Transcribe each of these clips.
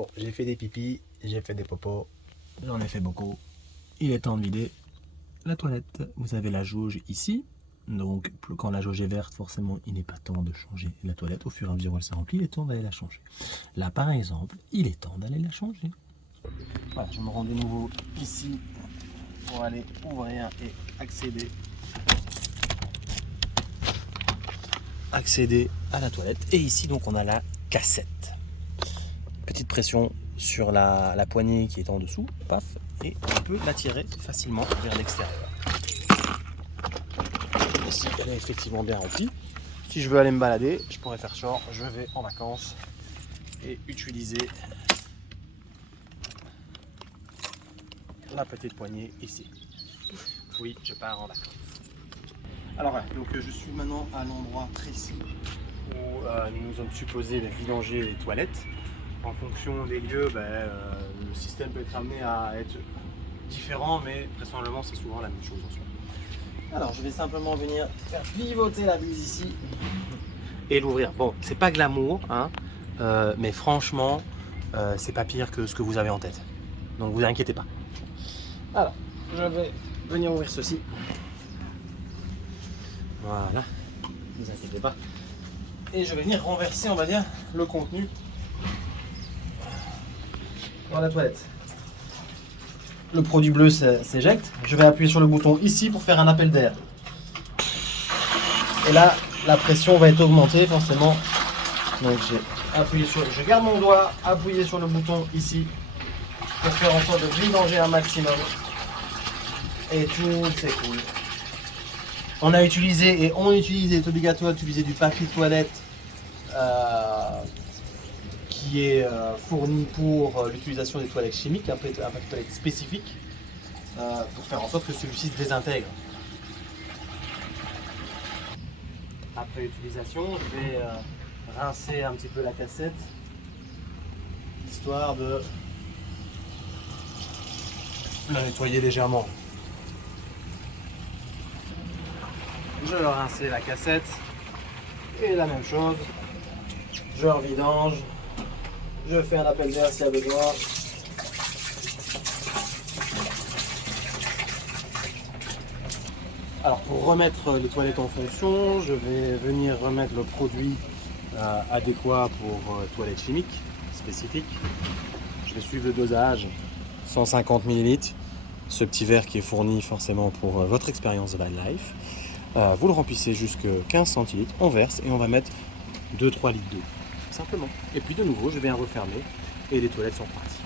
Bon, j'ai fait des pipis, j'ai fait des popos, j'en ai fait beaucoup. Il est temps de vider la toilette. Vous avez la jauge ici. Donc, quand la jauge est verte, forcément, il n'est pas temps de changer la toilette. Au fur et à mesure où elle se remplit, il est temps d'aller la changer. Là, par exemple, il est temps d'aller la changer. Voilà, je me rends de nouveau ici pour aller ouvrir et accéder à la toilette. Et ici, donc, on a la cassette. Petite pression sur la poignée qui est en dessous, paf, et on peut la tirer facilement vers l'extérieur. Ici, elle est effectivement bien remplie. Si je veux aller me balader, je pourrais faire genre, je vais en vacances et utiliser la petite poignée ici. Oui, je pars en vacances. Alors voilà, donc je suis maintenant à l'endroit précis où nous nous sommes supposés vidanger les toilettes. En fonction des lieux, le système peut être amené à être différent, mais vraisemblablement c'est souvent la même chose en soi. Alors je vais simplement venir faire pivoter la buse ici et l'ouvrir. Bon, c'est pas glamour, hein, mais franchement, c'est pas pire que ce que vous avez en tête. Donc vous inquiétez pas. Alors, je vais venir ouvrir ceci. Voilà, ne vous inquiétez pas. Et je vais venir renverser, on va dire, le contenu dans la toilette. Le produit bleu s'éjecte. Je vais appuyer sur le bouton ici pour faire un appel d'air. Et là, la pression va être augmentée forcément. Donc je garde mon doigt appuyé sur le bouton ici pour faire en sorte de vidanger un maximum. Et tout s'écoule. On a utilisé et on utilise, il est obligatoire d'utiliser du papier de toilette qui est fourni pour l'utilisation des toilettes chimiques, un papier de toilette spécifique, pour faire en sorte que celui-ci se désintègre. Après l'utilisation, je vais rincer un petit peu la cassette, histoire de la nettoyer légèrement. Je vais rincer la cassette et la même chose, je revidange, je fais un appel d'air s'il y a besoin. Alors pour remettre les toilettes en fonction, je vais venir remettre le produit adéquat pour toilettes chimiques spécifiques. Je vais suivre le dosage, 150 ml, ce petit verre qui est fourni forcément pour votre expérience de Life. Vous le remplissez jusqu'à 15 centilitres, on verse et on va mettre 2-3 litres d'eau, simplement. Et puis de nouveau, je viens refermer et les toilettes sont reparties.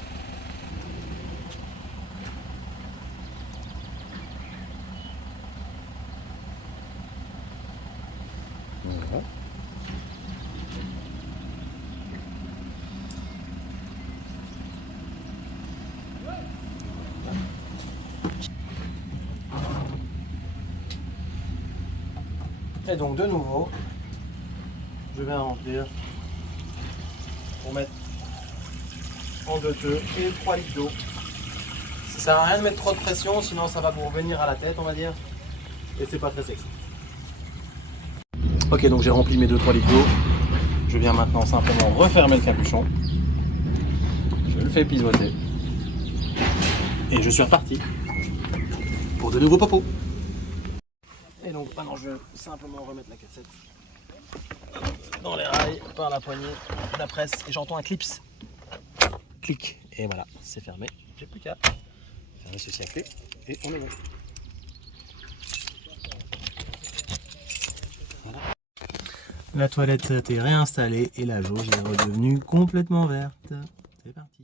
Voilà. Et donc de nouveau, je vais remplir pour mettre en 2 teux et 3 litres d'eau. Ça sert à rien de mettre trop de pression, sinon ça va vous revenir à la tête, on va dire, et c'est pas très sexy. Ok, donc j'ai rempli mes 2-3 litres d'eau. Je viens maintenant simplement refermer le capuchon. Je le fais pivoter. Et je suis reparti pour de nouveaux popos. Et donc maintenant je vais simplement remettre la cassette dans les rails par la poignée, la presse, et j'entends un clips. Clic. Et voilà, c'est fermé. J'ai plus qu'à fermer ceci à clé et on est bon. Voilà. La toilette a été réinstallée et la jauge est redevenue complètement verte. C'est parti.